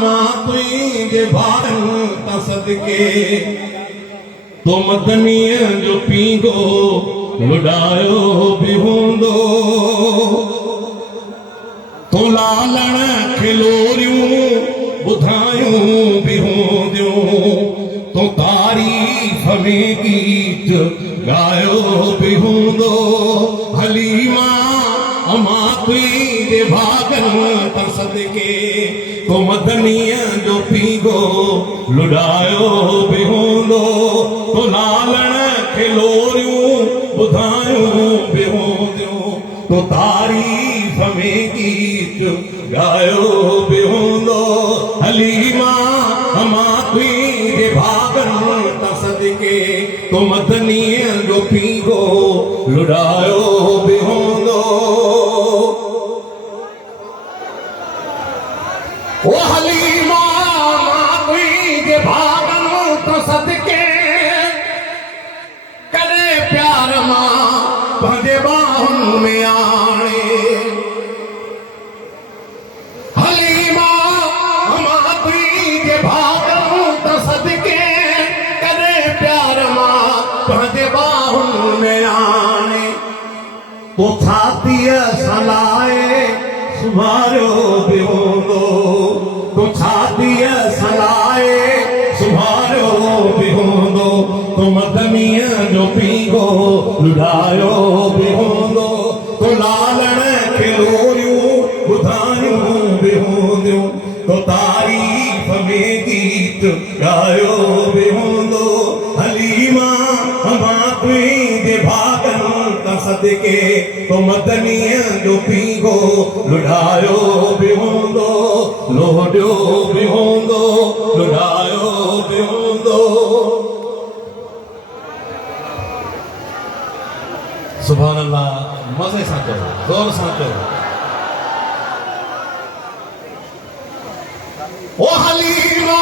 मां तुंहिंजे भाड़नि तां सदके तो मदनीअ जो पींगो लुॾायो बि हूंदो तो लालण खे लोरियूं ॿुधायूं बि हूंदियूं तो तारीफ़ में गीत ॻायो बि हूंदो हलीमा मां तुंहिंजे भाॻनि तां सदके तो मदनीअ जो पींगो लुॾायो बि हूंदो तो लालण खे लोरियूं ॿुधायूं बि हूंदियूं तो तारीफ़ में गीत ॻायो बि हूंदो हलीमा मां तुंहिंजे भाॻनि तां सदके तो मदनीअ जो पींगो लुॾायो बि हूंदो ओ हलीमा मां तुंहिंजे भाॻनि तां सदके कॾहिं प्यार मां पंहिंजे ॿाहुनि में आणे हलीमा मां तुंहिंजे भाॻनि तां सदके कॾहिं प्यार मां पंहिंजे ॿाहुनि में आणे तो छातीअ सां लाहे सुभारियो बि हूंदो तो छातीअ सां लाहे सुभारियो बि हूंदो तो मदनीअ जो पींगो लुॾायो बि हूंदो तो लालण खे लोरियूं ॿुधायूं बि हूंदियूं तो तारीफ़ में गीत ॻायो बि हूंदो हलीमा मां तुंहिंजे भाॻनि तां सदके तो मदनीअ जो पींगो लुॾायो बि हूंदो लोॾियो बि हूंदो लुॾायो बि हूंदो सुभान अल्लाह मज़े सां चओ ज़ोर सां चओ ओ हलीमा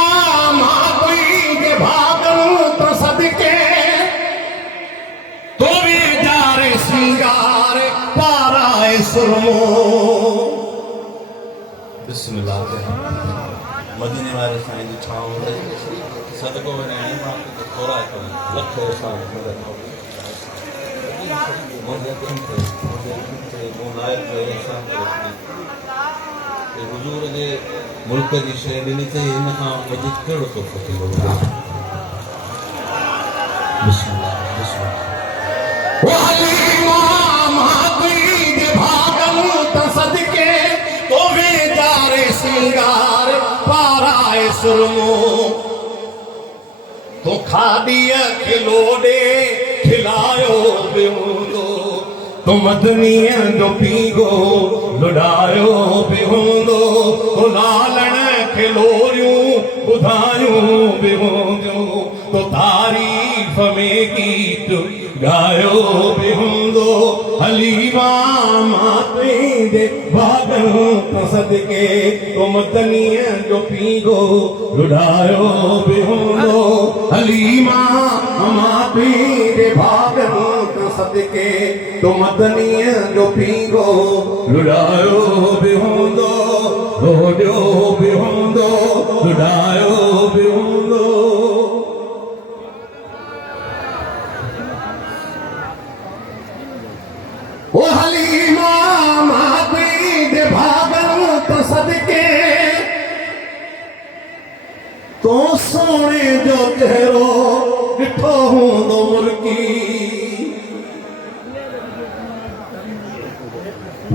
मां तुंहिंजे भाॻनि तां सदके तो वेचारे सिंगार पाराए सुरमो बिस्मिल्लाह मदीने वारे साईं जी छांव सदको वञाइण मां थोरा लख साल मदद हुजूर जे मुल्क जी शइ ॾिनी अथई हिन खां वधीक कहिड़ो तोहफ़ो थी वियो बिस्मिल्लाह बिस्मिल्लाह ओ हलीमा मां तुंहिंजे भाॻनि तां सदके तो वेचारे सिंगार पाराए सुरमो तो खादीअ खे लोॾे खिलायो बि हूंदो तो मदनीअ जो पींगो लुॾायो बि हूंदो तो लालण खे लोरियूं ॿुधायूं बि हूंदियूं तो तारीफ़ में गीत ॻायो बि हूंदो हलीमा मां तुंहिंजे भाॻनि तां सदके तो मदनीअ जो पींगो लुॾायो बि हूंदो हलीमा मां तुंहिंजे भाॻनि तां सदके तो मदनीअ जो पींगो लुॾायो बि हूंदो लोॾियो बि हूंदो लुॾायो बि हूंदो ओ हलीमा मां तुंहिंजे भाॻनि तां सदके तो सोने जो चहिरो ॾिठो हूंदो मुर्गी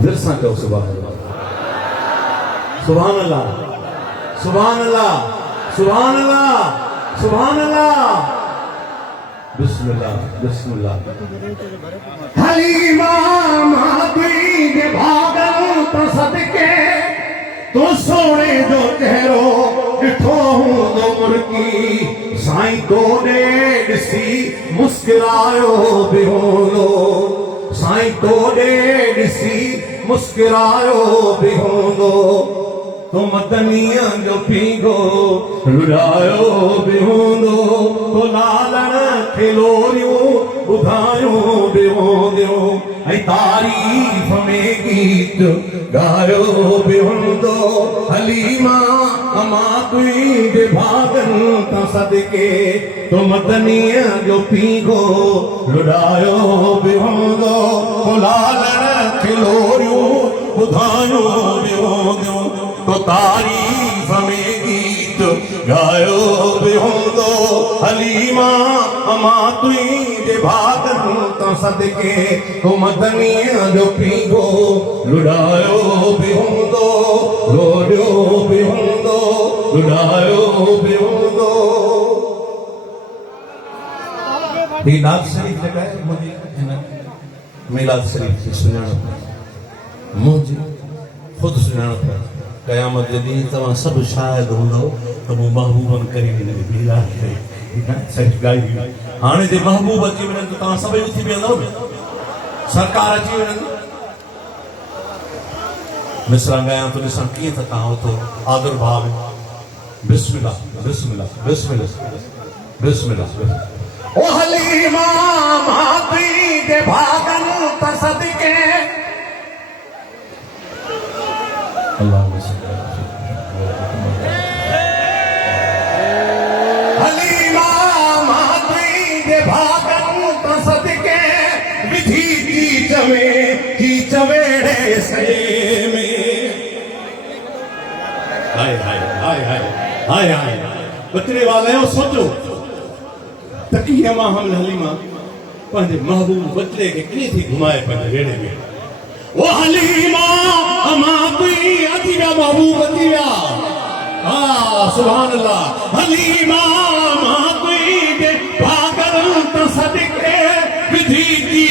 दिलि सां चओ सुभान अल्लाह सुभान अल्लाह सुभान अल्लाह सुभान अल्लाह सुभान अल्लाह बिस्मिल्लाह बिस्मिल्लाह हलीमा मां तुंहिंजे भाॻनि तां सदके तो सोने जो चहिरो ॾिठो हूंदो मुर्गी साईं तोॾे ॾिसी मुस्कुरायो बि हूंदो साईं तोॾे ॾिसी मुस्कुरायो बि हूंदो तो मदनीअ जो पींगो लुॾायो बि हूंदो तो लालण खे लोरियूं ॿुधायो पियो दियो ऐं तारीफ़ में गीत गायो बि हूंदो हलीमा अमां तुंहिंजे भागनि तां सदके तो मदनीअ जो पीघो लुॾायो बि हूंदो लालण खे लोरियूं ॿुधायो बि हूंदो तो तारीफ़ में गीत गायो बि हूंदो हलीमा अमां तुंहिंजे भागनि तां सदके तो मदनीअ जो पीघो लुॾायो बि हूंदो लोरियो बि हूंदो लुॾायो बि हूंदो मीलाद शरीफ़ जेका आहे मुंहिंजी हिन मीलाद शरीफ़ खे सुञाणप मुंहिंजी ख़ुदि सुञाणप क़यामत जे ॾींहुं तव्हां सभु शायदि हूंदव त मूं महबूबनि करे हिनखे मीलाद शरीफ़ ॻाई हुई हाणे जे महबूब अची वञनि त तव्हां सभई उथी बीहंदव न सरकार अची वञनि मिसरा ॻायां त ॾिसां कीअं त तव्हां उथो आदर भाव बिस्मिल्लाह बिस्मिल्लाह बिस्मिल्लाह बिस्मिल्लाह ओ हलीमा मां तुंहिंजे भागनि तां सदके हलीमा मां तुंहिंजे भागनि तां सदके विधी थी चवेड़े सॼे में हाय हाय हाय हाय हाय हाय बचड़े वाले हो सोचो तकिया मां हम हलीमा पंहिंजे महबूब बचड़े खे कीअं थी घुमाए पंहिंजे वेड़े में ओ हलीमा अमां तुई अची विया महबूब अची विया हा सुभान अल्लाह हलीमा अमां तुंहिंजे भागनि तां सदके विधी थी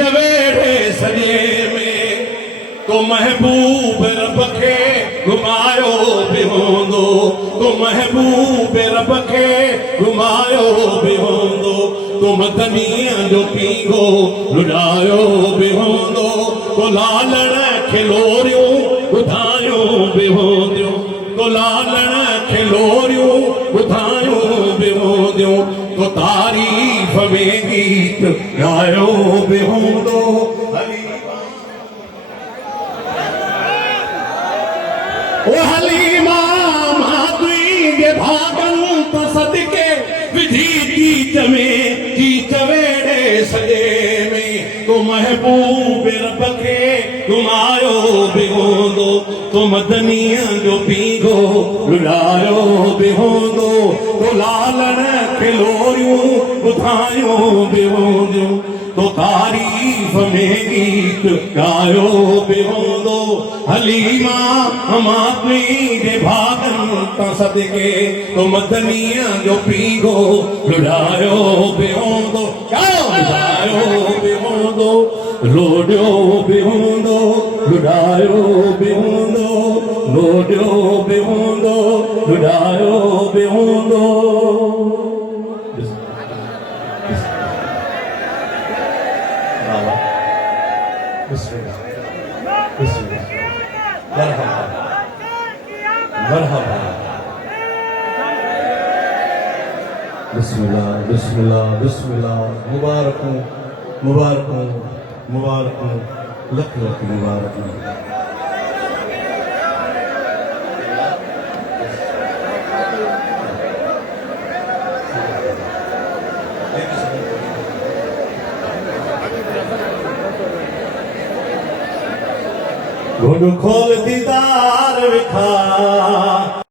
चवेड़े सॼे में तो महबूब रब खे घुमायो बि हूंदो तो महबूब रब खे घुमायो बि हूंदो तो मदनीअ जो पीघो लुॾायो बि हूंदो तो लालण खे लोरियूं ॿुधायो बि हूंदियूं तो लालण खे लोरियूं ॿुधायो बि हूंदियूं तो तारीफ़ में गीत ॻायो बि हूंदो ओ हलीमा मां तुंहिंजे भागनि तां सदके विधी थी चवेड़े सॼे में तो महबूब रब खे घुमायो बि हूंदो तो मदनीअ जो पीघो लुॾायो बि हूंदो तो लालण खे लोरियूं ॿुधायो बि हूंदियूं तो तारीफ़ में गीत गायो बि हूंदो हलीमा अमां तुंहिंजे भागनि तां सदके तो मदनीअ जो पीघो लुॾायो बि हूंदो लुॾायो बि हूंदो लोॾियो बि हूंदो लुॾायो बि हूंदो लोॾियो बि हूंदो लुॾायो बि हूंदो बिस्मिल्लाह बिस्मिल्लाह मरहबा मरहबा बिस्मिल्लाह बिस्मिल्लाह बिस्मिल्लाह मुबारक मुबारक मुबारक लख लख मुबारक घुंड खोल दीदार विखा